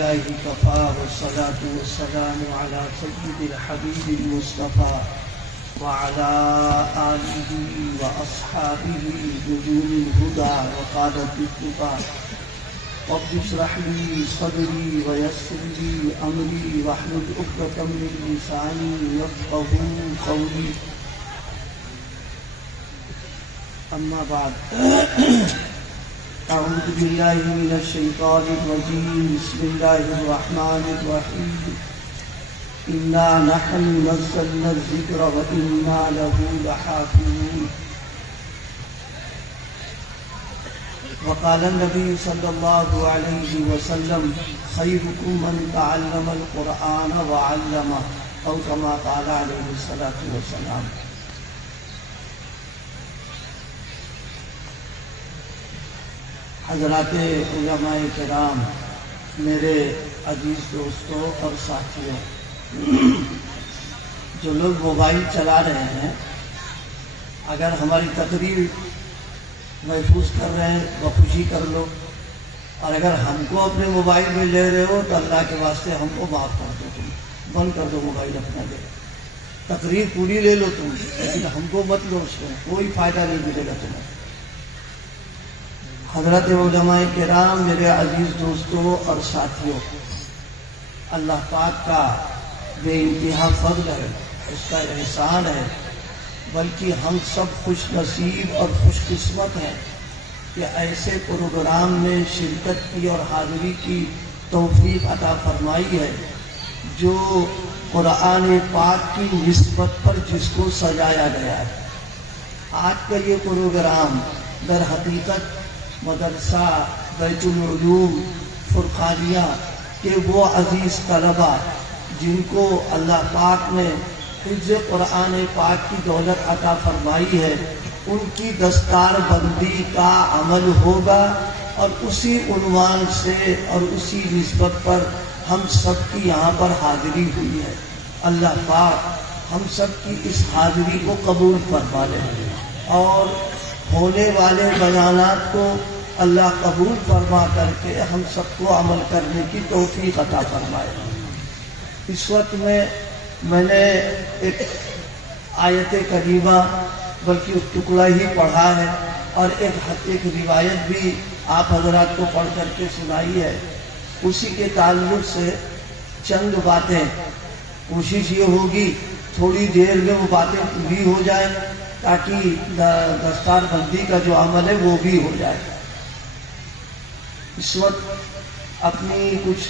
لله كفى والصلاة والسلام على سيد الحبيب المصطفى وعلى آله وأصحابه نجوم الهدى وقادة التقى رب اشرح لي صدري ويسر لي أمري واحلل عقدة من لساني يفقهوا قولي أما بعد أعوذ بالله من الشيطان الرجيم بسم الله الرحمن الرحيم إنا نحن نزلنا الذكر وإنا له لحافظون وقال النبي صلى الله عليه وسلم خيركم من تعلم القرآن وعلمه أو كما قال عليه الصلاة والسلام. حضرات علماء کرام، میرے عزیز دوستوں اور ساتھیوں، جو لوگ موبائل چلا رہے ہیں، اگر ہماری تقریر محفوظ کر رہے ہیں بخوشی کر لو، اور اگر ہم کو اپنے موبائل میں لے رہے ہو تو اللہ کے واسطے ہم کو معاف کر دو، تم بند کر دو موبائل اپنا لے، تقریر پوری لے لو تم، لیکن ہم کو مت لو، اس میں کوئی فائدہ نہیں ملے گا تمہیں. حضرت علماء کرام، میرے عزیز دوستوں اور ساتھیوں، اللہ پاک کا بے انتہا فضل ہے، اس کا احسان ہے، بلکہ ہم سب خوش نصیب اور خوش قسمت ہیں کہ ایسے پروگرام میں شرکت کی اور حاضری کی توفیق عطا فرمائی ہے جو قرآن پاک کی نسبت پر جس کو سجایا گیا ہے. آج کا یہ پروگرام در حقیقت مدرسہ بیت العلوم فرقانیہ کے وہ عزیز طلبہ جن کو اللہ پاک نے حفظ قرآن پاک کی دولت عطا فرمائی ہے، ان کی دستار بندی کا عمل ہوگا، اور اسی عنوان سے اور اسی نسبت پر ہم سب کی یہاں پر حاضری ہوئی ہے. اللہ پاک ہم سب کی اس حاضری کو قبول فرما لے اور ہونے والے بیانات کو اللہ قبول فرما کر کے ہم سب کو عمل کرنے کی توفیق عطا فرمائے. اس وقت میں نے ایک آیت کریمہ بلکہ ایک ٹکڑا ہی پڑھا ہے اور ایک روایت بھی آپ حضرات کو پڑھ کر کے سنائی ہے. اسی کے تعلق سے چند باتیں، کوشش یہ ہوگی تھوڑی دیر میں وہ باتیں پوری ہو جائیں تاکہ دستار بندی کا جو عمل ہے وہ بھی ہو جائے. اس وقت اپنی کچھ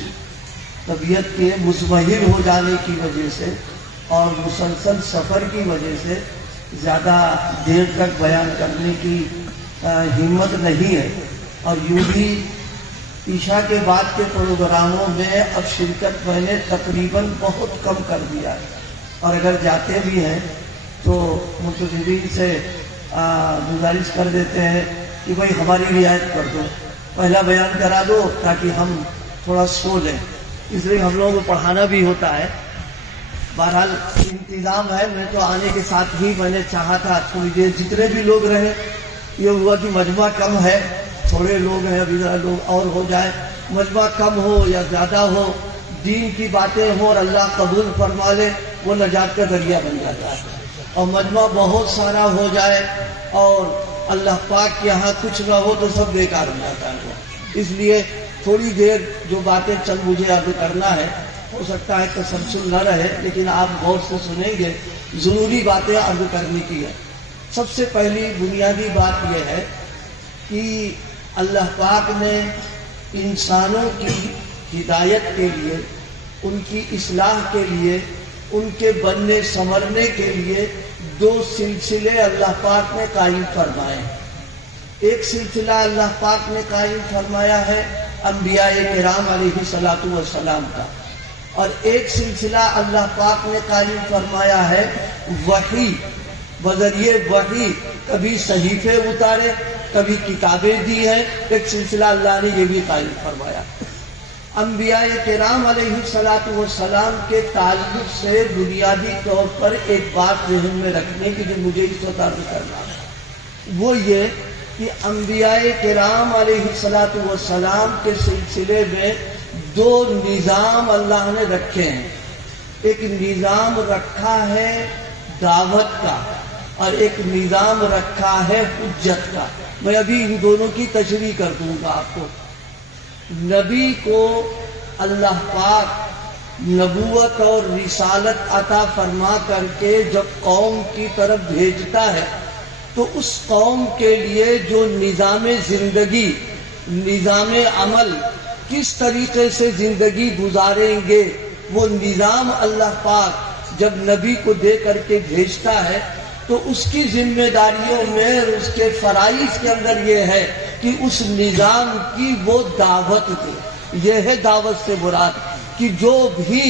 طبیعت کے مضمحل ہو جانے کی وجہ سے اور مسلسل سفر کی وجہ سے زیادہ دیر تک بیان کرنے کی ہمت نہیں ہے، اور یوں بھی عشاء کے بعد کے پروگراموں میں اب شرکت میں نے تقریباً بہت کم کر دیا ہے، اور اگر جاتے بھی ہیں تو منتظرین سے گزارش کر دیتے ہیں کہ بھائی ہماری رعایت کر دو، پہلا بیان کرا دو تاکہ ہم تھوڑا سو لیں. اس لیے ہم لوگوں کو پڑھانا بھی ہوتا ہے. بہرحال انتظام ہے. میں تو آنے کے ساتھ ہی میں نے چاہا تھا تھوڑی دیر جتنے بھی لوگ رہے، یہ ہوا کہ مجمع کم ہے، تھوڑے لوگ ہیں، ابھی ذرا لوگ اور ہو جائے، مجمع کم ہو یا زیادہ ہو، دین کی باتیں ہوں اور اللہ قبول فرما لے، وہ نجات کا ذریعہ بن جاتا ہے. اور مجمع بہت سارا ہو جائے اور اللہ پاک کے یہاں کچھ نہ ہو تو سب بیکار ہو جاتا ہے. اس لیے تھوڑی دیر جو باتیں چند مجھے عرض کرنا ہے، ہو سکتا ہے تسلسل نہ رہے لیکن آپ غور سے سنیں گے، ضروری باتیں عرض کرنے کی ہے. سب سے پہلی بنیادی بات یہ ہے کہ اللہ پاک نے انسانوں کی ہدایت کے لیے، ان کی اصلاح کے لیے، ان کے بننے سنورنے کے لیے دو سلسلے اللہ پاک نے قائم فرمائے. ایک سلسلہ اللہ پاک نے قائم فرمایا ہے انبیاء کرام علیہ الصلوۃ والسلام کا، اور ایک سلسلہ اللہ پاک نے قائم فرمایا ہے وحی، بذریعہ وحی کبھی صحیفے اتارے، کبھی کتابیں دی ہیں. ایک سلسلہ اللہ نے یہ بھی قائم فرمایا. انبیاء کرام علیہ الصلوۃ والسلام کے تعلق سے بنیادی طور پر ایک بات ذہن میں رکھنے کی جو مجھے اس وقت عرض کرنا ہے، وہ یہ کہ انبیاء کرام علیہ الصلوۃ والسلام کے سلسلے میں دو نظام اللہ نے رکھے ہیں. ایک نظام رکھا ہے دعوت کا اور ایک نظام رکھا ہے حجت کا. میں ابھی ان دونوں کی تشریح کر دوں گا آپ کو. نبی کو اللہ پاک نبوت اور رسالت عطا فرما کر کے جب قوم کی طرف بھیجتا ہے تو اس قوم کے لیے جو نظام زندگی، نظام عمل، کس طریقے سے زندگی گزاریں گے، وہ نظام اللہ پاک جب نبی کو دے کر کے بھیجتا ہے تو اس کی ذمہ داریوں میں اور اس کے فرائض کے اندر یہ ہے کہ اس نظام کی وہ دعوت دے. یہ ہے دعوت سے مراد کہ جو بھی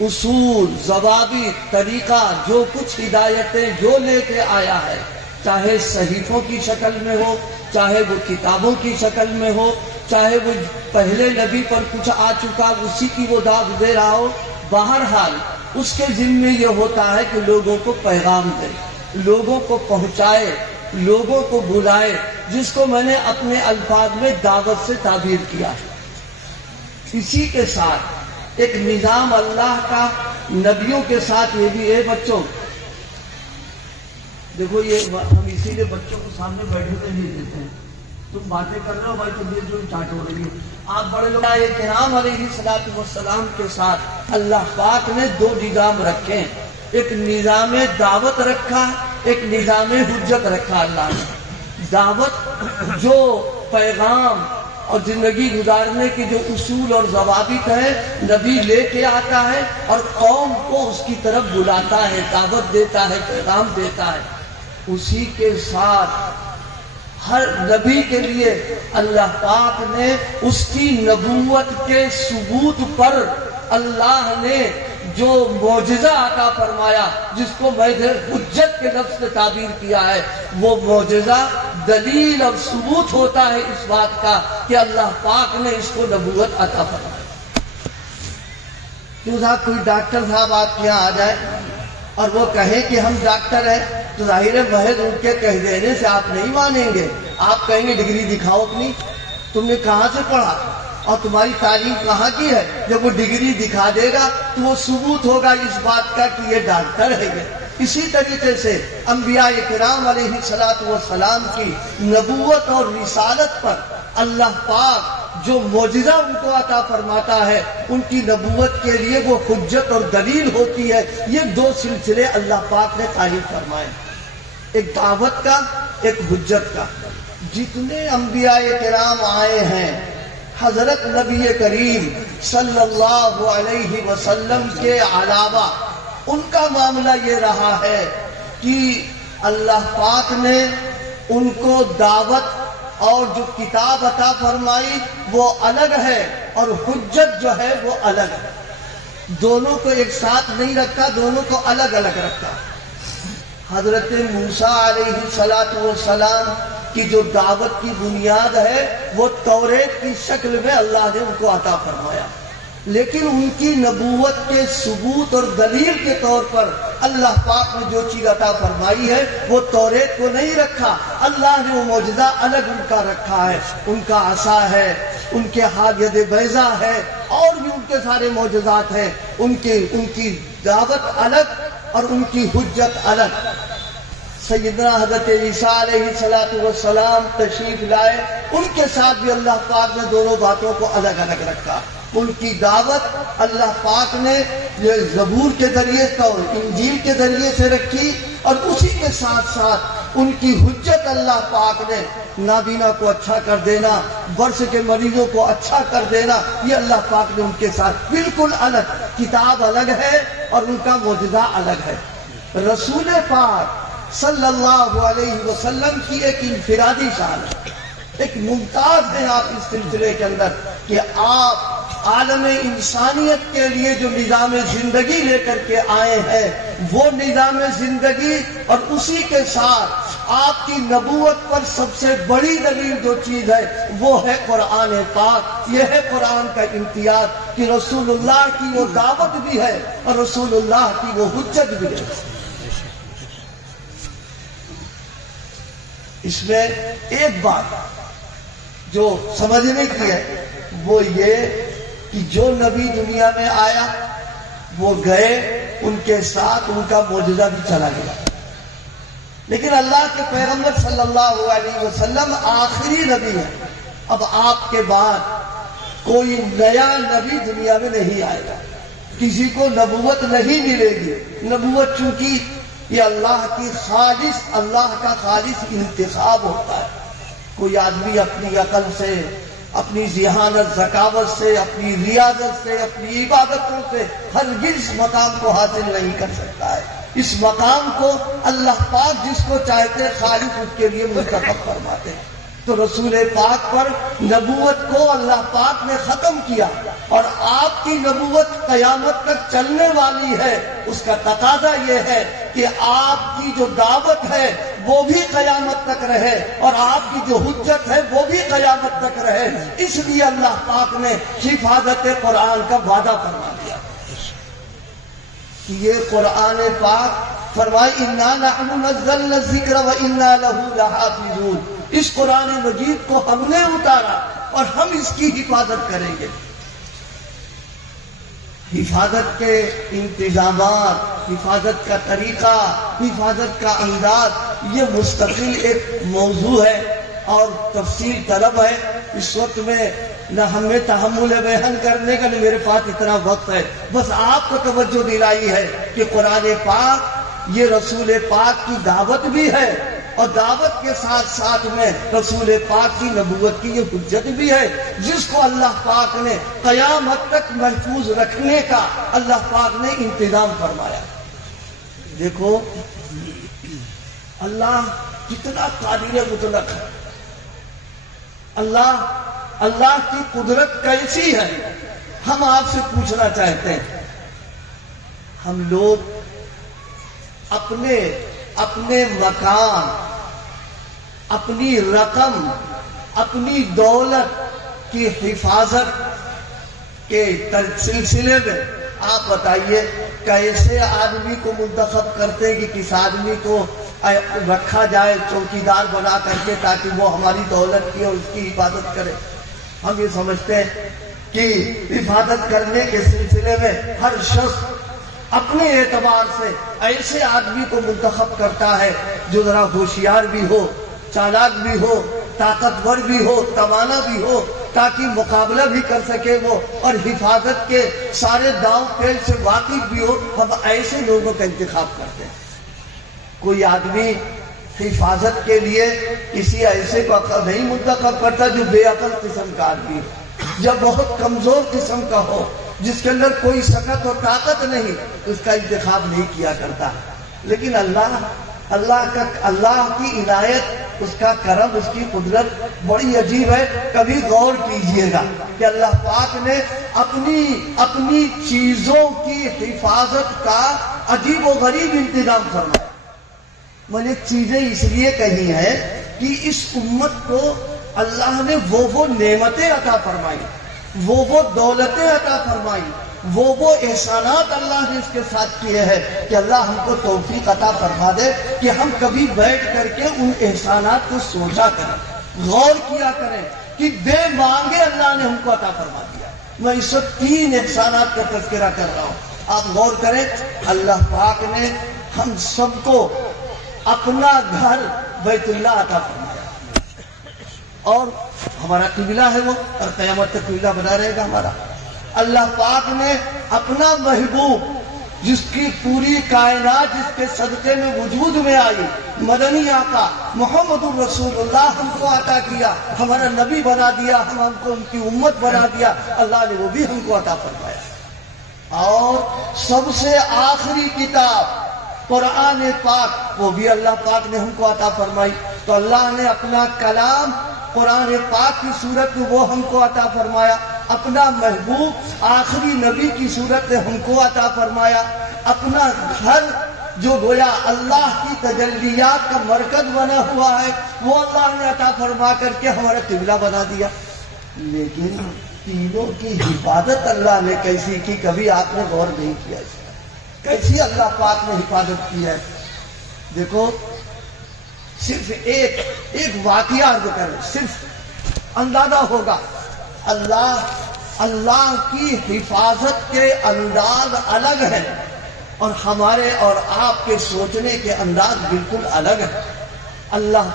اصول، ضوابط، طریقہ، جو کچھ ہدایتیں جو لے کے آیا ہے، چاہے صحیفوں کی شکل میں ہو، چاہے وہ کتابوں کی شکل میں ہو، چاہے وہ پہلے نبی پر کچھ آ چکا اسی کی وہ دعوت دے رہا ہو، بہرحال اس کے ذمے یہ ہوتا ہے کہ لوگوں کو پیغام دے، لوگوں کو پہنچائے، لوگوں کو بلائے، جس کو میں نے اپنے الفاظ میں دعوت سے تعبیر کیا ہے. اسی کے ساتھ ایک نظام اللہ کا نبیوں کے ساتھ یہ بھی ہے. بچوں دیکھو، یہ ہم اسی لیے بچوں کو سامنے بیٹھے ہوئے نہیں دیتے ہیں. تم باتیں کر رہے ہو، بھائی طبیعت جو چاٹ ہو رہی ہے. آپ بڑے لوگ کرام علیہ السلام کے ساتھ اللہ پاک نے دو نظام رکھے ہیں. ایک نظام دعوت رکھا، ایک نظام حجت رکھا. اللہ نے دعوت جو پیغام اور زندگی گزارنے کے جو اصول اور ضوابط ہے نبی لے کے آتا ہے اور قوم کو اس کی طرف بلاتا ہے، دعوت دیتا ہے، پیغام دیتا ہے. اسی کے ساتھ ہر نبی کے لیے اللہ پاک نے اس کی نبوت کے ثبوت پر اللہ نے جو معجزہ عطا فرمایا، جس کو میں نے حجت کے لفظ سے تعبیر کیا ہے، وہ معجزہ دلیل اور ثبوت ہوتا ہے اس بات کا کہ اللہ پاک نے اس کو نبوت عطا فرمایا. کیوں صاحب کوئی ڈاکٹر صاحب آپ کے یہاں آ جائے اور وہ کہے کہ ہم ڈاکٹر ہیں تو ظاہر ہے محض ان کے کہہ دینے سے آپ نہیں مانیں گے. آپ کہیں گے ڈگری دکھاؤ اپنی، تم نے کہاں سے پڑھا اور تمہاری تعلیم کہاں کی ہے. جب وہ ڈگری دکھا دے گا تو وہ ثبوت ہوگا اس بات کا کہ یہ ڈاکٹر ہے. اسی طریقے سے انبیاء کرام علیہ السلام کی نبوت اور رسالت پر اللہ پاک جو معجزہ ان کو عطا فرماتا ہے، ان کی نبوت کے لیے وہ حجت اور دلیل ہوتی ہے. یہ دو سلسلے اللہ پاک نے تعلیم فرمائے، ایک دعوت کا، ایک حجت کا. جتنے انبیاء کرام آئے ہیں حضرت نبی کریم صلی اللہ علیہ وسلم کے علاوہ ان کا معاملہ یہ رہا ہے کہ اللہ پاک نے ان کو دعوت اور جو کتاب عطا فرمائی وہ الگ ہے اور حجت جو ہے وہ الگ ہے. دونوں کو ایک ساتھ نہیں رکھا، دونوں کو الگ الگ رکھا. حضرت موسیٰ علیہ السلام کی جو دعوت کی بنیاد ہے وہ توریت کی شکل میں اللہ نے ان کو عطا فرمایا، لیکن ان کی نبوت کے ثبوت اور دلیل کے طور پر اللہ پاک نے جو چیز عطا فرمائی ہے وہ توریت کو نہیں رکھا. اللہ نے وہ معجزہ الگ ان کا رکھا ہے. ان کا عصا ہے، ان کے ہاتھ ید بیضا ہے، اور بھی ان کے سارے معجزات ہیں. ان کی دعوت الگ اور ان کی حجت الگ. سیدنا حضرت عیسیٰ علیہ السلام تشریف لائے، ان کے ساتھ بھی اللہ پاک نے دونوں باتوں کو الگ الگ رکھا. ان کی دعوت اللہ پاک نے یہ زبور کے ذریعے اور انجیل کے ذریعے سے رکھی، اور اسی کے ساتھ ساتھ ان کی حجت اللہ پاک نے نابینا کو اچھا کر دینا، برس کے مریضوں کو اچھا کر دینا، یہ اللہ پاک نے ان کے ساتھ بالکل الگ. کتاب الگ ہے اور ان کا معجزہ الگ ہے. رسول پاک صلی اللہ علیہ وسلم کی ایک انفرادی شان ہے، ایک ممتاز ہے آپ اس سلسلے کے اندر کہ آپ عالم انسانیت کے لیے جو نظام زندگی لے کر کے آئے ہیں وہ نظام زندگی، اور اسی کے ساتھ آپ کی نبوت پر سب سے بڑی دلیل جو چیز ہے وہ ہے قرآن پاک. یہ ہے قرآن کا امتیاز کہ رسول اللہ کی وہ دعوت بھی ہے اور رسول اللہ کی وہ حجت بھی ہے. اس میں ایک بات جو سمجھنے کی ہے وہ یہ کہ جو نبی دنیا میں آیا وہ گئے، ان کے ساتھ ان کا معجزہ بھی چلا گیا، لیکن اللہ کے پیغمبر صلی اللہ علیہ وسلم آخری نبی ہے۔ اب آپ کے بعد کوئی نیا نبی دنیا میں نہیں آئے گا، کسی کو نبوت نہیں ملے گی۔ نبوت چونکہ یہ اللہ کی خالص، اللہ کا خالص انتخاب ہوتا ہے۔ کوئی آدمی اپنی عقل سے، اپنی ذہانت ذکاوت سے، اپنی ریاضت سے، اپنی عبادتوں سے ہرگز اس مقام کو حاصل نہیں کر سکتا ہے۔ اس مقام کو اللہ پاک جس کو چاہتے خالص اس کے لیے منتخب فرماتے ہیں۔ تو رسول پاک پر نبوت کو اللہ پاک نے ختم کیا، اور آپ کی نبوت قیامت تک چلنے والی ہے۔ اس کا تقاضا یہ ہے کہ آپ کی جو دعوت ہے وہ بھی قیامت تک رہے، اور آپ کی جو حجت ہے وہ بھی قیامت تک رہے۔ اس لیے اللہ پاک نے حفاظت قرآن کا وعدہ فرما دیا۔ یہ قرآن پاک فرمائی اِنَّا نَحْنُ نَزَّلْنَا الذِّكْرَ وَإِنَّا لَهُ لَحَافِظُونَ۔ اس قرآن مجید کو ہم نے اتارا اور ہم اس کی حفاظت کریں گے۔ حفاظت کے انتظامات، حفاظت کا طریقہ، حفاظت کا انداز، یہ مستقل ایک موضوع ہے اور تفصیل طلب ہے۔ اس وقت میں نہ ہمیں تحمل بیان کرنے کا، نہ میرے پاس اتنا وقت ہے۔ بس آپ کو توجہ دلائی ہے کہ قرآن پاک یہ رسول پاک کی دعوت بھی ہے، اور دعوت کے ساتھ ساتھ میں رسول پاک کی نبوت کی یہ حجت بھی ہے، جس کو اللہ پاک نے قیامت تک محفوظ رکھنے کا اللہ پاک نے انتظام فرمایا۔ دیکھو اللہ کتنا قادر مطلق ہے، اللہ کی قدرت کیسی ہے۔ ہم آپ سے پوچھنا چاہتے ہیں، ہم لوگ اپنے مکان، اپنی رقم، اپنی دولت کی حفاظت کے سلسلے میں آپ بتائیے کیسے آدمی کو منتخب کرتے ہیں کہ کس آدمی کو رکھا جائے چوکیدار بنا کر کے تاکہ وہ ہماری دولت کی اور اس کی حفاظت کرے۔ ہم یہ سمجھتے ہیں کہ حفاظت کرنے کے سلسلے میں ہر شخص اپنے اعتبار سے ایسے آدمی کو منتخب کرتا ہے جو ذرا ہوشیار بھی ہو، چالاک بھی ہو، طاقتور بھی ہو، توانا بھی ہو، تاکہ مقابلہ بھی کر سکے وہ، اور حفاظت کے سارے داؤں پیل سے واقف بھی ہو۔ ہم ایسے لوگوں کا انتخاب کرتے ہیں۔ کوئی آدمی حفاظت کے لیے کسی ایسے کو نہیں منتخب کرتا جو بے عقل قسم کا آدمی ہو، جب بہت کمزور قسم کا ہو، جس کے اندر کوئی سکت اور طاقت نہیں، اس کا انتخاب نہیں کیا کرتا۔ لیکن اللہ کی عنایت، اس کا کرم، اس کی قدرت بڑی عجیب ہے۔ کبھی غور کیجئے گا کہ اللہ پاک نے اپنی چیزوں کی حفاظت کا عجیب و غریب انتظام فرمایا۔ میں نے چیزیں اس لیے کہی ہیں کہ اس امت کو اللہ نے وہ نعمتیں عطا فرمائی، وہ دولتیں عطا فرمائی، وہ احسانات اللہ نے اس کے ساتھ کیے ہیں کہ اللہ ہم کو توفیق عطا فرما دے کہ ہم کبھی بیٹھ کر کے ان احسانات کو سوچا کریں، غور کیا کریں کہ بے مانگے اللہ نے ہم کو عطا فرما دیا۔ میں اس وقت 3 احسانات کا تذکرہ کر رہا ہوں، آپ غور کریں۔ اللہ پاک نے ہم سب کو اپنا گھر بیت اللہ عطا فرمایا، اور ہمارا قبلہ ہے وہ، اور قیامت تک قبلہ بنا رہے گا ہمارا۔ اللہ پاک نے اپنا محبوب، جس کی پوری کائنات جس کے صدقے میں وجود میں آئی، مدنی آقا محمد الرسول اللہ ہم کو عطا کیا، ہمارا نبی بنا دیا، ہم کو ان کی امت بنا دیا۔ اللہ نے وہ بھی ہم کو عطا فرمایا۔ اور سب سے آخری کتاب قرآن پاک، وہ بھی اللہ پاک نے ہم کو عطا فرمائی۔ تو اللہ نے اپنا کلام قرآن پاک کی صورت میں وہ ہم کو عطا فرمایا، اپنا محبوب آخری نبی کی صورت میں ہم کو عطا فرمایا، اپنا گھر جو گویا اللہ کی تجلیات کا مرکز بنا ہوا ہے وہ اللہ نے عطا فرما کر کے ہمارا قبلہ بنا دیا۔ لیکن تینوں کی حفاظت اللہ نے کیسی کی، کبھی آپ نے غور نہیں کیا اس کا، کیسی اللہ پاک نے حفاظت کی ہے۔ دیکھو صرف ایک واقعہ عرض کریں، صرف اندازہ ہوگا۔ اللہ اللہ کی حفاظت کے انداز الگ ہے اور ہمارے اور آپ کے سوچنے کے انداز بالکل الگ ہے۔ اللہ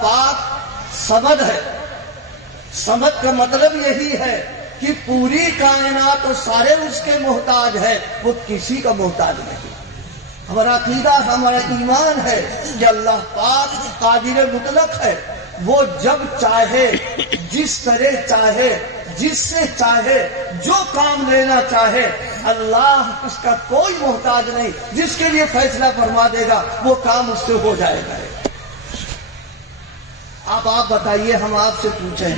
پاک صمد ہے۔ صمد کا مطلب یہی ہے کہ پوری کائنات اور سارے اس کے محتاج ہیں، وہ کسی کا محتاج نہیں۔ ہمارا عقیدہ، ہمارا ایمان ہے کہ اللہ پاک قادر مطلق ہے، وہ جب چاہے، جس طرح چاہے، جس سے چاہے، جو کام لینا چاہے، اللہ اس کا کوئی محتاج نہیں۔ جس کے لیے فیصلہ فرما دے گا وہ کام اس سے ہو جائے گا۔ آپ بتائیے، ہم آپ سے پوچھیں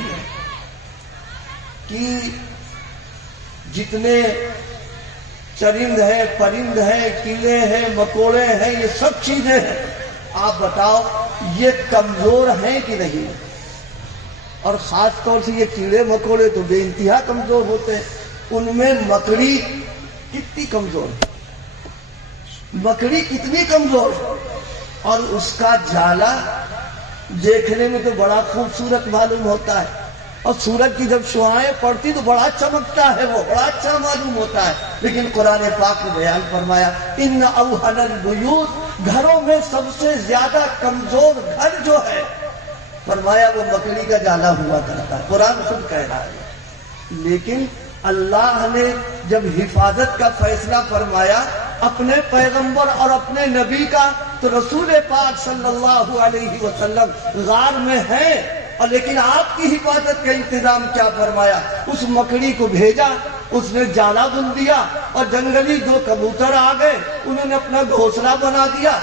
کہ جتنے چرند ہے، پرند ہے، کیڑے ہیں، مکوڑے ہیں، یہ سب چیزیں ہیں، آپ بتاؤ یہ کمزور ہیں کہ نہیں؟ اور خاص طور سے یہ کیڑے مکوڑے تو بے انتہا کمزور ہوتے ہیں۔ ان میں مکڑی کتنی کمزور ہے، مکڑی کتنی کمزور ہے، اور اس کا جالا دیکھنے میں تو بڑا خوبصورت معلوم ہوتا ہے، اور سورج کی جب شعاعیں پڑتی تو بڑا چمکتا ہے، وہ بڑا اچھا معلوم ہوتا ہے۔ لیکن قرآن پاک نے بیان فرمایا ان اوہن البیوت، گھروں میں سب سے زیادہ کمزور گھر جو ہے، فرمایا وہ مکڑی کا جالا ہوا کرتا ہے۔ قرآن خود کہہ رہا ہے۔ لیکن اللہ نے جب حفاظت کا فیصلہ فرمایا اپنے پیغمبر اور اپنے نبی کا، تو رسول پاک صلی اللہ علیہ وسلم غار میں ہیں، اور لیکن آپ کی حفاظت کا انتظام کیا فرمایا؟ اس مکڑی کو بھیجا، اس نے جالا بن دیا، اور جنگلی دو کبوتر آ گئے، انہوں نے اپنا گھونسلہ بنا دیا۔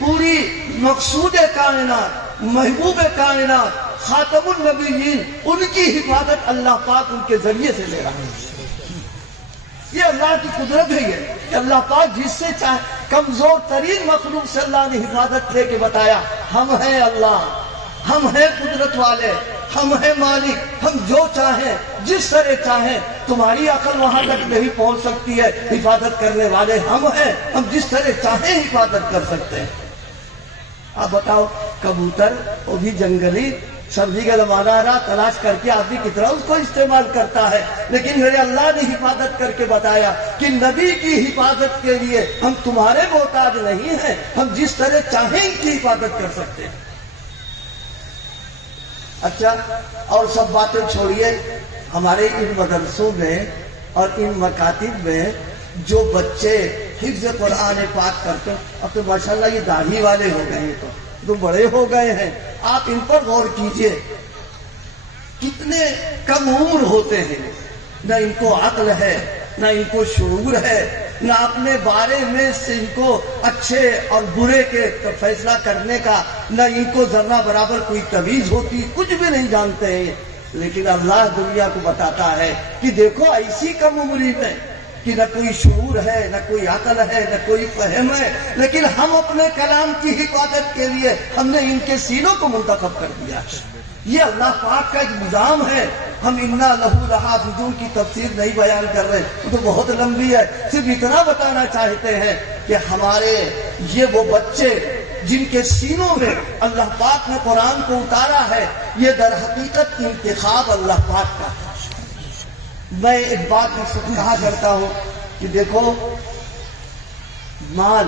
پوری مقصود کائنات، محبوب کائنات، خاتم النبیین، ان کی حفاظت اللہ پاک ان کے ذریعے سے لے رہا ہے۔ یہ اللہ کی قدرت ہے، یہ کہ اللہ پاک جس سے چاہے، کمزور ترین مخلوق سے اللہ نے حفاظت لے کے بتایا ہم ہیں اللہ، ہم ہیں قدرت والے، ہم ہیں مالک، ہم جو چاہیں جس طرح چاہیں، تمہاری عقل وہاں تک نہیں پہنچ سکتی ہے، حفاظت کرنے والے ہم ہیں، ہم جس طرح چاہیں حفاظت کر سکتے ہیں۔ آپ بتاؤ کبوتر وہ بھی جنگلی، سبزی کا زمانہ آ رہا، تلاش کر کے آدمی کتنا اس کو استعمال کرتا ہے، لیکن میرے اللہ نے حفاظت کر کے بتایا کہ نبی کی حفاظت کے لیے ہم تمہارے محتاج نہیں ہیں، ہم جس طرح چاہیں ان کی حفاظت کر سکتے ہیں۔ اچھا، اور سب باتیں چھوڑیے، ہمارے ان مدرسوں میں اور ان مکاتب میں جو بچے حفظ قرآن پاک کرتے ہیں، اب تو ماشاءاللہ یہ داڑھی والے ہو گئے ہیں، تو بڑے ہو گئے ہیں، آپ ان پر غور کیجئے، کتنے کم عمر ہوتے ہیں، نہ ان کو عقل ہے، نہ ان کو شعور ہے، نہ اپنے بارے میں سے ان کو اچھے اور برے کے فیصلہ کرنے کا، نہ ان کو ذرہ برابر کوئی تمیز ہوتی، کچھ بھی نہیں جانتے ہیں۔ لیکن اللہ دنیا کو بتاتا ہے کہ دیکھو ایسی کم عمری میں کہ نہ کوئی شعور ہے، نہ کوئی عقل ہے، نہ کوئی فہم ہے، لیکن ہم اپنے کلام کی حفاظت کے لیے ہم نے ان کے سینوں کو منتخب کر دیا۔ یہ اللہ پاک کا ایک نظام ہے۔ ہم انا لہو لحافظون کی تفسیر نہیں بیان کر رہے، وہ تو بہت لمبی ہے، صرف اتنا بتانا چاہتے ہیں کہ ہمارے یہ وہ بچے جن کے سینوں میں اللہ پاک نے قرآن کو اتارا ہے، یہ در حقیقت انتخاب اللہ پاک کا ہے۔ میں ایک بات اس وقت کہا کرتا ہوں کہ دیکھو، مال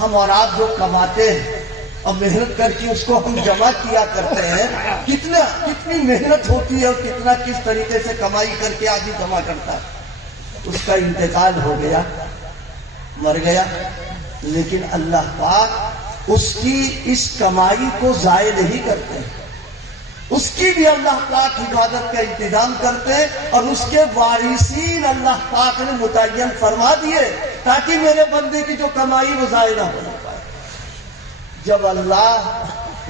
ہم اور آپ جو کماتے ہیں اور محنت کر کے اس کو ہم جمع کیا کرتے ہیں، کتنی محنت ہوتی ہے اور کتنا کس طریقے سے کمائی کر کے آدمی جمع کرتا ہے۔ اس کا انتقال ہو گیا، مر گیا، لیکن اللہ پاک اس کی اس کمائی کو ضائع نہیں کرتے، اس کی بھی اللہ پاک حفاظت کا انتظام کرتے ہیں، اور اس کے وارثین اللہ پاک نے متعین فرما دیے تاکہ میرے بندے کی جو کمائی وہ ضائع نہ ہو پائے۔ جب اللہ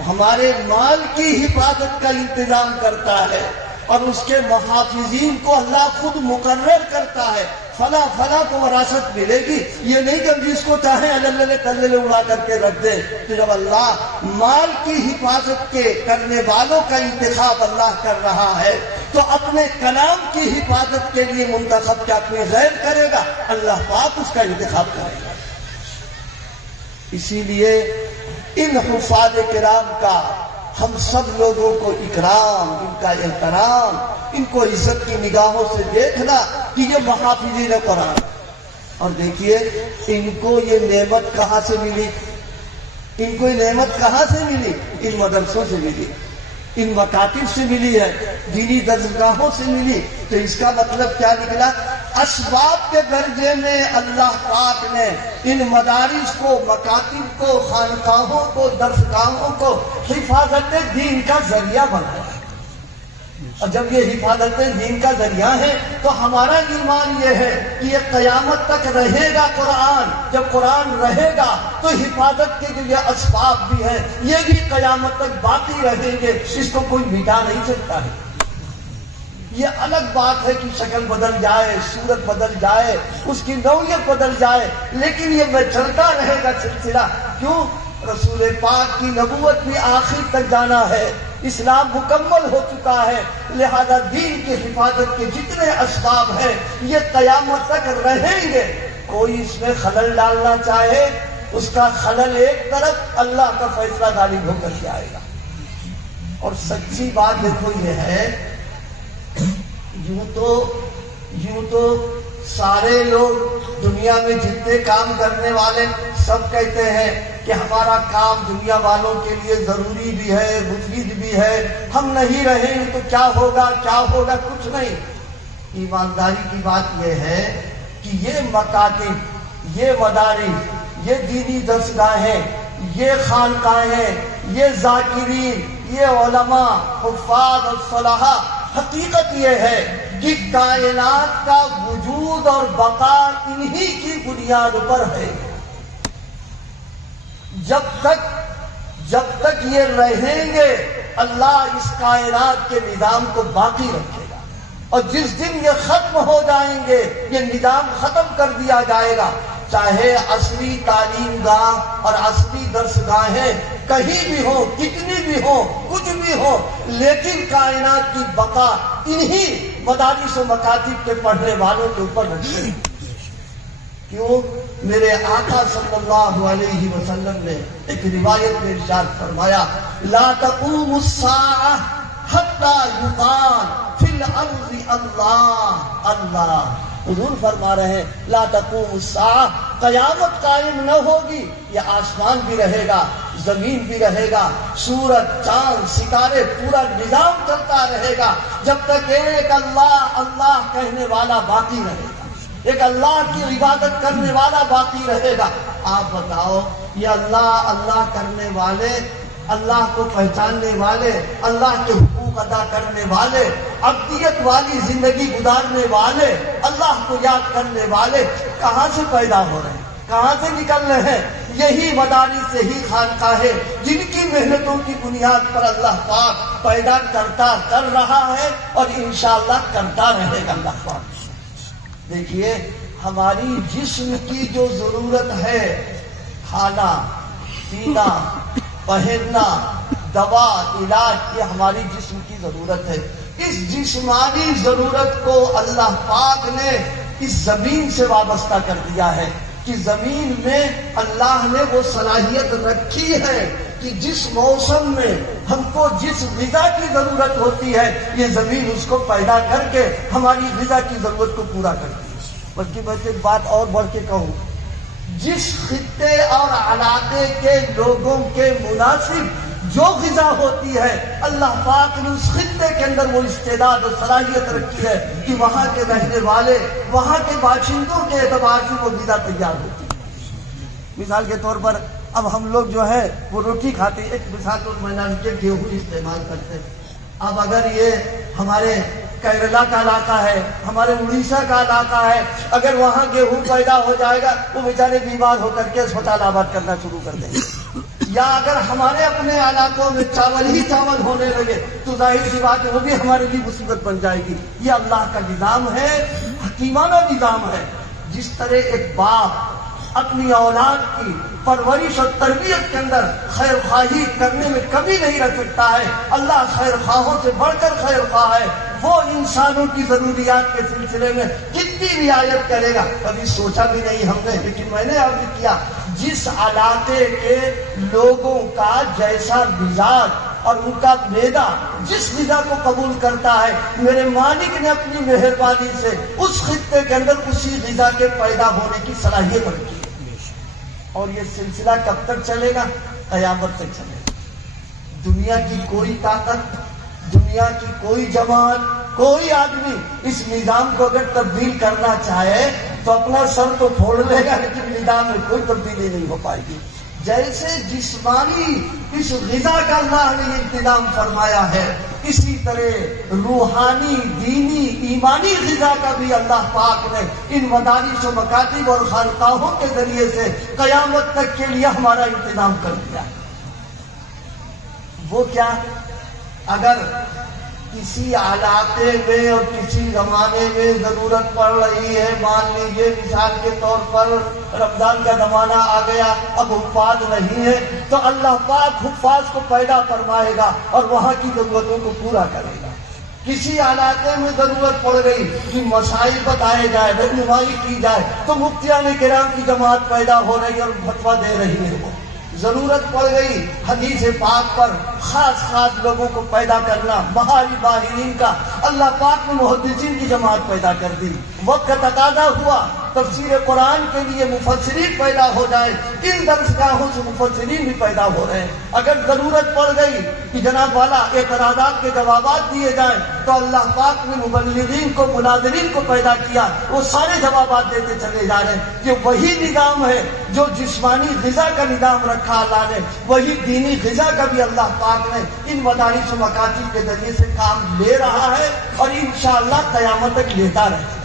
ہمارے مال کی حفاظت کا انتظام کرتا ہے اور اس کے محافظین کو اللہ خود مقرر کرتا ہے، فلاں فلاں کو وراثت ملے گی، یہ نہیں کہ جس کو چاہیں اللہ تلے اڑا کر کے رکھ دیں۔ تو جب اللہ مال کی حفاظت کے کرنے والوں کا انتخاب اللہ کر رہا ہے تو اپنے کلام کی حفاظت کے لیے منتخب کیا کوئی غیر کرے گا؟ اللہ پاک اس کا انتخاب کرے گا۔ اسی لیے ان حفاظ کرام کا ہم سب لوگوں کو اکرام، ان کا احترام، ان کو عزت کی نگاہوں سے دیکھنا کہ یہ محافظین قرآن. اور دیکھیے ان کو یہ نعمت کہاں سے ملی؟ ان کو یہ نعمت کہاں سے ملی؟ ان مدرسوں سے ملی، ان مکاتب سے ملی ہے، دینی درسگاہوں سے ملی. تو اس کا مطلب کیا نکلا؟ اسباب کے درجے میں اللہ پاک نے ان مدارس کو، مکاتب کو، خانقاہوں کو، درسگاہوں کو حفاظت دین کا ذریعہ بنایا. اور جب یہ حفاظت دین کا ذریعہ ہے تو ہمارا ایمان یہ ہے کہ یہ قیامت تک رہے گا قرآن. جب قرآن رہے گا تو حفاظت کے جو یہ اسباب بھی ہیں یہ بھی قیامت تک باقی رہیں گے، اس کو کوئی مٹا نہیں سکتا ہے. یہ الگ بات ہے کہ شکل بدل جائے، صورت بدل جائے، اس کی نوعیت بدل جائے، لیکن یہ میں چلتا رہے گا سلسلہ. کیوں؟ رسول پاک کی نبوت بھی آخر تک جانا ہے، اسلام مکمل ہو چکا ہے، لہذا دین کی حفاظت کے جتنے اسباب ہیں یہ قیامت تک رہیں گے. کوئی اس میں خلل ڈالنا چاہے، اس کا خلل ایک طرف، اللہ کا فیصلہ غالب ہو کر کے آئے گا. اور سچی بات دیکھو یہ ہے، یوں تو سارے لوگ دنیا میں جتنے کام کرنے والے سب کہتے ہیں کہ ہمارا کام دنیا والوں کے لیے ضروری بھی ہے، مفید بھی ہے، ہم نہیں رہیں تو کیا ہوگا، کیا ہوگا، کچھ نہیں. ایمانداری کی بات یہ ہے کہ یہ مکاتب، یہ مدارس، یہ دینی درسگاہیں، یہ خانقاہیں، یہ ذاکرین، یہ علماء، حفاظ اور صلاحہ، حقیقت یہ ہے کہ کائنات کا وجود اور بقا انہی کی بنیاد پر ہے. جب تک یہ رہیں گے اللہ اس کائنات کے نظام کو باقی رکھے گا، اور جس دن یہ ختم ہو جائیں گے یہ نظام ختم کر دیا جائے گا. چاہے اصلی تعلیم گاہ اور اصلی درسگاہیں کہیں بھی ہوں، کتنی بھی ہوں، کچھ بھی ہوں، لیکن کائنات کی بقا انہی مدارس و مکاتب کے پڑھنے والوں کے اوپر رکھے. کیوں؟ میرے آقا صلی اللہ علیہ وسلم نے ایک روایت میں ارشاد فرمایا، لا تقوم الساعہ حتی یقال فی الارض اللہ اللہ. حضور فرما رہے ہیں لا تقوم الساعہ، قیامت قائم نہ ہوگی، یہ آسمان بھی رہے گا، زمین بھی رہے گا، سورج، چاند، ستارے، پورا نظام چلتا رہے گا جب تک ایک اللہ اللہ کہنے والا باقی رہے گا، ایک اللہ کی عبادت کرنے والا باقی رہے گا. آپ بتاؤ یہ اللہ اللہ کرنے والے، اللہ کو پہچاننے والے، اللہ کے حقوق ادا کرنے والے، عبدیت والی زندگی گزارنے والے، اللہ کو یاد کرنے والے کہاں سے پیدا ہو رہے ہیں، کہاں سے نکل رہے ہیں؟ یہی مدارس، یہی خانقاہیں جن کی محنتوں کی بنیاد پر اللہ پاک پیدا کرتا کر رہا ہے اور انشاءاللہ کرتا رہے گا اللہ پاک. دیکھیے ہماری جسم کی جو ضرورت ہے، کھانا پینا، پہننا، دوا، علاج، یہ ہماری جسم کی ضرورت ہے. اس جسمانی ضرورت کو اللہ پاک نے اس زمین سے وابستہ کر دیا ہے کہ زمین میں اللہ نے وہ صلاحیت رکھی ہے کہ جس موسم میں ہم کو جس غذا کی ضرورت ہوتی ہے یہ زمین اس کو پیدا کر کے ہماری غذا کی ضرورت کو پورا کرتی ہے. بلکہ میں ایک بات اور بڑھ کے کہوں، جس خطے اور علاقے کے لوگوں کے مناسب جو غذا ہوتی ہے اللہ پاک نے اس خطے کے اندر وہ استعداد و صلاحیت رکھی ہے کہ وہاں کے رہنے والے، وہاں کے باشندوں کے اعتبار سے وہ غذا تیار ہوتی ہے. مثال کے طور پر اب ہم لوگ جو ہے وہ روٹی کھاتے ہیں، ایک مثال لوگ میدان کے گیہوں استعمال کرتے ہیں. اب اگر یہ ہمارے کیرلا کا علاقہ ہے، ہمارے اڑیسہ کا علاقہ ہے، اگر وہاں گیہوں پیدا ہو جائے گا وہ بیچارے بیمار ہو کر کے اسپتال آباد کرنا شروع کر دیں گے. یا اگر ہمارے اپنے علاقوں میں چاول ہی چاول ہونے لگے تو ظاہر سی بات ہے وہ بھی ہمارے لیے مصیبت بن جائے گی. یہ اللہ کا نظام ہے، حکیمانہ نظام ہے. جس طرح ایک باپ اپنی اولاد کی پرورش اور تربیت کے اندر خیر خواہی کرنے میں کمی نہیں رکھ سکتا ہے، اللہ خیر خواہوں سے بڑھ کر خیر خواہ ہے. وہ انسانوں کی ضروریات کے سلسلے میں کتنی رعایت کرے گا کبھی سوچا بھی نہیں ہم نے. لیکن میں نے عرض کیا جس علاقے کے لوگوں کا جیسا مزاج، اور ان کا معدہ جس غذا کو قبول کرتا ہے، میرے مالک نے اپنی مہربانی سے اس خطے کے اندر اسی غذا کے پیدا ہونے کی صلاحیت رکھی ہے۔ اور یہ سلسلہ کب تک چلے گا؟ قیامت تک چلے گا۔ دنیا کی کوئی طاقت، دنیا کی کوئی جماعت، کوئی آدمی اس نظام کو اگر تبدیل کرنا چاہے تو اپنا سر تو پھوڑ لے گا، لیکن نظام میں کوئی تبدیلی نہیں ہو پائے گی۔ جیسے جسمانی اس غذا کا اللہ نے انتظام فرمایا ہے، اسی طرح روحانی، دینی، ایمانی غذا کا بھی اللہ پاک نے ان مدارس و مکاتب اور خانقاہوں کے ذریعے سے قیامت تک کے لیے ہمارا انتظام کر دیا۔ وہ کیا؟ اگر کسی علاقے میں اور کسی زمانے میں ضرورت پڑ رہی ہے، مان لیجیے مثال کے طور پر رمضان کا زمانہ آ گیا، اب حفاظ نہیں ہے، تو اللہ پاک حفاظ کو پیدا فرمائے گا اور وہاں کی ضرورتوں کو پورا کرے گا۔ کسی علاقے میں ضرورت پڑ گئی کہ مسائل بتائے جائے، رہنمائی کی جائے، تو مفتیان کرام کی جماعت پیدا ہو رہی ہے اور فتویٰ دے رہی ہے۔ وہ ضرورت پڑ گئی حدیث پاک پر خاص لوگوں کو پیدا کرنا، ماہر ماہرین کا، اللہ پاک نے محدثین کی جماعت پیدا کر دی۔ وقت کا تقاضا ہوا تفسیر قرآن کے لیے مفسرین پیدا ہو جائے، ان درسگاہوں سے مفسرین بھی پیدا ہو رہے ہیں۔ اگر ضرورت پڑ گئی کہ جناب والا اعتراضات کے جوابات دیے جائیں تو اللہ پاک نے مبلغین کو، مناظرین کو پیدا کیا، وہ سارے جوابات دیتے چلے جا رہے ہیں۔ یہ وہی نظام ہے جو جسمانی غذا کا نظام رکھا اللہ نے، وہی دینی غذا کا بھی اللہ پاک نے ان مدارس و مکاتب کے ذریعے سے کام لے رہا ہے اور انشاءاللہ قیامت تک لیتا رہے۔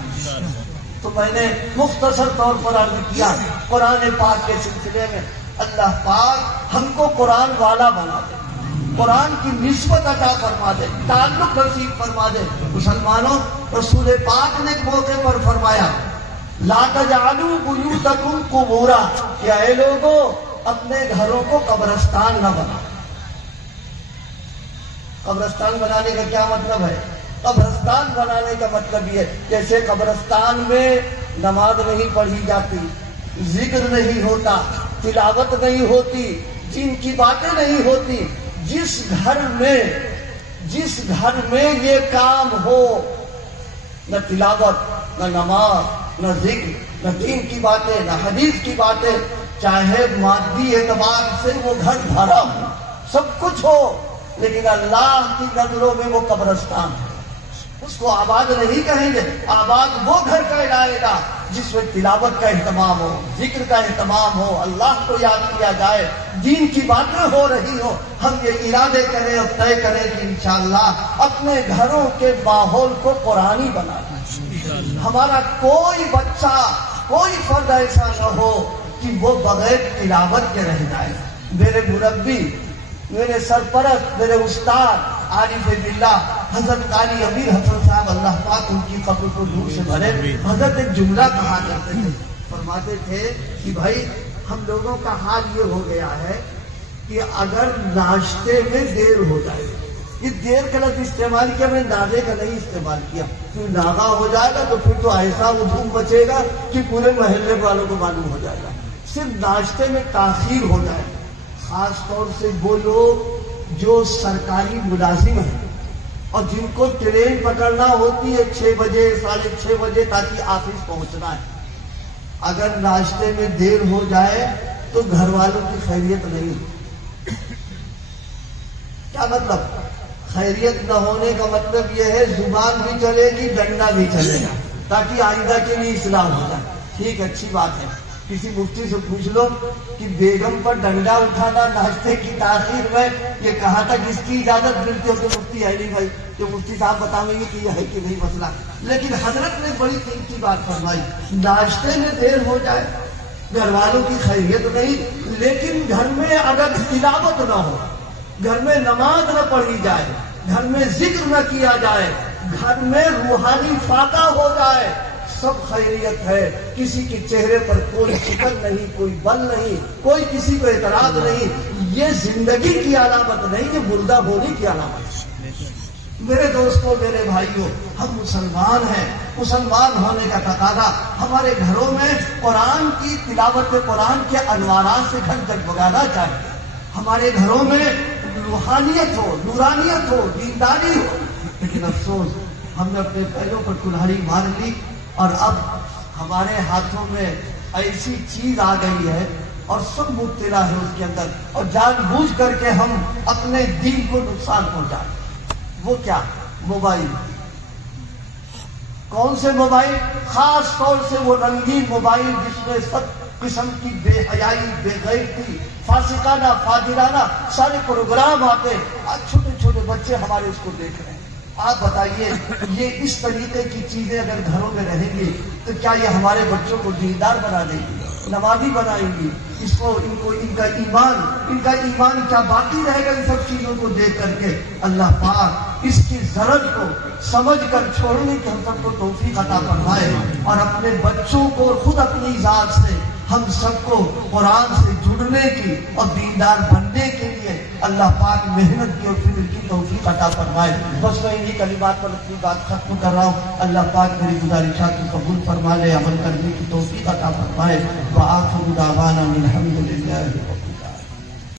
تو میں نے مختصر طور پر عرض کیا، قرآن پاک کے سلسلے میں اللہ پاک ہم کو قرآن والا بنا دے، قرآن کی نسبت عطا فرما دے، تعلق نصیب فرما دے۔ مسلمانوں، رسول پاک نے ایک موقع پر فرمایا، لا تجعلوا بیوتکم قبورا، کہ اے لوگوں اپنے گھروں کو قبرستان نہ بناؤ۔ قبرستان بنانے کا کیا مطلب ہے؟ قبرستان بنانے کا مطلب یہ، جیسے قبرستان میں نماز نہیں پڑھی جاتی، ذکر نہیں ہوتا، تلاوت نہیں ہوتی، جن کی باتیں نہیں ہوتی، جس گھر میں یہ کام ہو، نہ تلاوت، نہ نماز، نہ ذکر، نہ دین کی باتیں، نہ حدیث کی باتیں، چاہے مادی اعتبار سے وہ گھر بھرا ہو، سب کچھ ہو، لیکن اللہ کی نظروں میں وہ قبرستان ہے۔ اس کو آباد نہیں کہیں گے، آباد وہ گھر کہلائے گا جس میں تلاوت کا اہتمام ہو، ذکر کا اہتمام ہو، اللہ کو یاد کیا جائے، دین کی باتیں ہو رہی ہو۔ ہم یہ ارادے کریں اور طے کریں کہ انشاءاللہ اپنے گھروں کے ماحول کو قرآنی بنا دیں۔ ہمارا کوئی بچہ، کوئی فرد ایسا نہ ہو کہ وہ بغیر تلاوت کے رہ جائے۔ میرے مربی، میرے سرپرست، میرے استاد عارف باللہ حضرت قاری امیر حسن صاحب، اللہ پاک ان کی قبر کو نور سے بھرے، حضرت ایک جملہ کہا کرتے تھے، فرماتے تھے کہ بھائی ہم لوگوں کا حال یہ ہو گیا ہے کہ اگر ناشتے میں دیر ہو جائے، یہ دیر کا لفظ استعمال کیا، میں ناغے کا نہیں استعمال کیا، پھر ناغا ہو جائے گا تو پھر تو ایسا ہجوم بچے گا کہ پورے محلے والوں کو معلوم ہو جائے گا۔ صرف ناشتے میں تاخیر ہو جائے، خاص طور سے وہ لوگ جو سرکاری ملازم ہیں اور جن کو ٹرین پکڑنا ہوتی ہے 6 بجے 6:30 بجے تاکہ آفس پہنچنا ہے، اگر ناشتے میں دیر ہو جائے تو گھر والوں کی خیریت نہیں۔ کیا مطلب؟ خیریت نہ ہونے کا مطلب یہ ہے زبان بھی چلے گی، ڈنڈا بھی چلے گا، تاکہ آئندہ کے لیے اصلاح ہو جائے۔ ٹھیک، اچھی بات ہے۔ کسی مفتی سے پوچھ لو کہ بیگم پر ڈنڈا اٹھانا ناشتے کی تاخیر میں یہ کہا تھا کس کی اجازت ملتی ہے، تو مفتی ہے نہیں بھائی، تو مفتی صاحب بتائیں گے کہ یہ ہے کہ نہیں مسئلہ۔ لیکن حضرت نے بڑی قیمتی بات فرمائی، ناشتے میں دیر ہو جائے گھر والوں کی خیریت نہیں، لیکن گھر میں اگر تلاوت نہ ہو، گھر میں نماز نہ پڑھی جائے، گھر میں ذکر نہ کیا جائے، گھر میں روحانی فاقہ ہو جائے، سب خیریت ہے، کسی کے چہرے پر کوئی فکر نہیں، کوئی بل نہیں، کوئی کسی کو اعتراض نہیں، یہ زندگی کی علامت نہیں، یہ مردہ ہونے کی علامت ہے۔ میرے دوستوں، میرے بھائیوں، ہم مسلمان ہیں، مسلمان ہونے کا تقاضا ہمارے گھروں میں قرآن کی تلاوت، قرآن کے انوارات سے گھر جگمگانا چاہیے۔ ہمارے گھروں میں روحانیت ہو، نورانیت ہو، دینداری ہو، لیکن افسوس ہم نے اپنے پیروں پر کلہاڑی مار لی اور اب ہمارے ہاتھوں میں ایسی چیز آ گئی ہے اور سب مبتلا ہے اس کے اندر، اور جان بوجھ کر کے ہم اپنے دین کو نقصان پہنچائیں۔ وہ کیا؟ موبائل۔ کون سے موبائل؟ خاص طور سے وہ رنگین موبائل جس میں سب قسم کی بے حیائی، بے غیرتی، فاسقانہ، فاجرانہ سارے پروگرام آتے، آج چھوٹے چھوٹے بچے ہمارے اس کو دیکھ رہے ہیں۔ آپ بتائیے یہ اس طریقے کی چیزیں اگر گھروں میں رہیں گی تو کیا یہ ہمارے بچوں کو دیندار بنا دیں گی، نمازی بنائیں گی؟ ان کا ایمان کیا باقی رہے گا ان سب چیزوں کو دیکھ کر کے؟ اللہ پاک اس کی ضرورت کو سمجھ کر چھوڑنے کی ہم سب کو توفیق عطا فرمائے، اور اپنے بچوں کو خود اپنی ذات سے ہم سب کو قرآن سے جڑنے کی اور دیندار بننے کے لیے اللہ پاک محنت کی اور فکر کی توفیق عطا فرمائے۔ بس میں انہی کلمات پر اپنی بات ختم کر رہا ہوں۔ اللہ پاک میری گزارشات کو قبول فرما لے، عمل کرنے کی توفیق عطا فرمائے۔ وآخر دعوانا الحمد للہ۔